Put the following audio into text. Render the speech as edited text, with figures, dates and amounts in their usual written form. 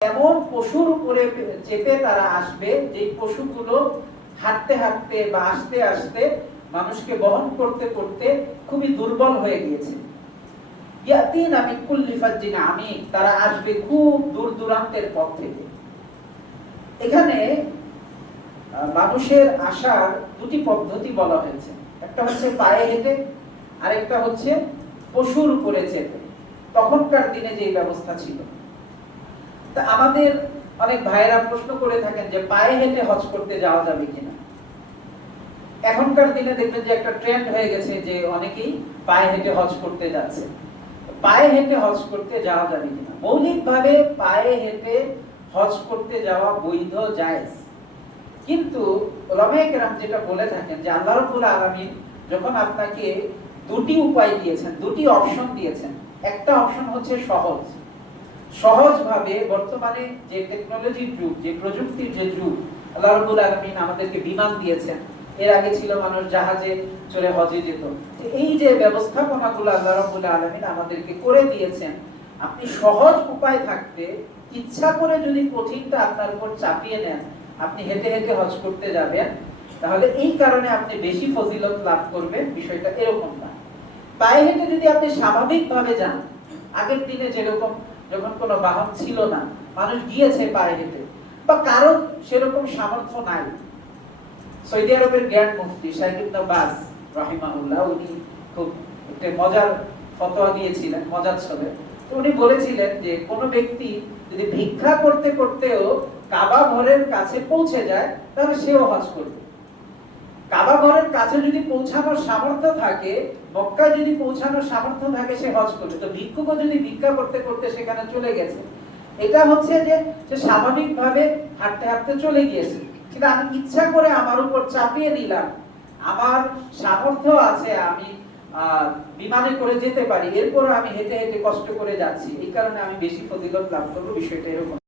এমন পশুর উপরে চেপে তারা আসবে যে পশুগুলো হাঁটতে হাঁটতে বা আস্তে আস্তে মানুষকে বহন করতে করতে খুবই দুর্বল হয়ে গিয়েছে। ইয়াতিনা মিন কুল্লি ফাজ্জিন আমিক, তারা আসবে খুব দূর দূরান্তের পথ থেকে। এখানে মানুষের আসার দুটি পদ্ধতি বলা হয়েছে, একটা হচ্ছে পায়ে হেঁটে, আরেকটা হচ্ছে পশুর উপরে চেপে। তখনকার দিনে যে ব্যবস্থা ছিল, তা আমাদের অনেক ভাইয়েরা প্রশ্ন করে থাকেন যে পায়ে হেঁটে হজ করতে যাওয়া যাবে কিনা। এখনকার দিনে দেখবেন যে একটা ট্রেন্ড হয়ে গেছে যে অনেকেই পায়ে হেঁটে হজ করতে যাচ্ছে। পায়ে হেঁটে হজ করতে যাওয়া যাবে কিনা? মৌলিকভাবে পায়ে হেঁটে হজ করতে যাওয়া বৈধ, জায়েজ। কিন্তু উলামায়ে কেরাম যেটা বলে থাকেন যে আল্লাহ রাব্বুল আলামিন যখন আপনাকে দুটি উপায় দিয়েছেন, দুটি অপশন দিয়েছেন, একটা অপশন হচ্ছে সহজভাবে বর্তমানে যে টেকনোলজির যুগ, যে প্রযুক্তির যে যুগ, আল্লাহ রাব্বুল আলামিন আমাদেরকে বিমান দিয়েছেন। এর আগে ছিল মানুষ জাহাজে চড়ে হজে যেত। এই যে ব্যবস্থাপনাগুলো আল্লাহ রাব্বুল আলামিন আমাদেরকে করে দিয়েছেন, আপনি সহজ উপায় থাকতে ইচ্ছা করে যদি কঠিনটা আপনার উপর চাপিয়ে নেন, আপনি হেঁটে হেঁটে হজ করতে যাবেন, তাহলে এই কারণে আপনি বেশি ফজিলত লাভ করবেন। বিষয়টা এরকম না। পায়ে হেঁটে যদি আপনি স্বাভাবিকভাবে যান, আগের দিনে যেরকম যখন কোনো বাহন ছিল না, মানুষ গিয়েছে পায়ে হেঁটে, বা কারো সেরকম সামর্থ্য নাই। সৌদি আরবের গ্র্যান্ড মুফতি শাইখ ইবনে বাজ রাহিমাহুল্লাহ, উনি খুব একটা মজার ফতোয়া দিয়েছিলেন, মজার ছলে। তো উনি বলেছিলেন যে কোন ব্যক্তি যদি ভিক্ষা করতে করতেও কাবা ঘরের কাছে পৌঁছে যায়, তাহলে সেও হজ করবে। কাবা ঘরের কাছে যদি পৌঁছানোর সামর্থ্য থাকে, মক্কায় যদি পৌঁছানোর সামর্থ্য থাকে, সে হজ করবে। তো ভিক্ষুকও যদি ভিক্ষা করতে করতে সেখানে চলে গেছে, এটা হচ্ছে যে সে স্বাভাবিকভাবে হাঁটতে হাঁটতে চলে গিয়েছে, কিন্তু আমি ইচ্ছা করে আমার উপর চাপিয়ে দিলাম, আমার সামর্থ্য আছে, আমি বিমানে করে যেতে পারি, এরপর আমি হেঁটে হেঁটে কষ্ট করে যাচ্ছি, এই কারণে আমি বেশি ফজিলত লাভ করবো। বিষয়টা এরকম।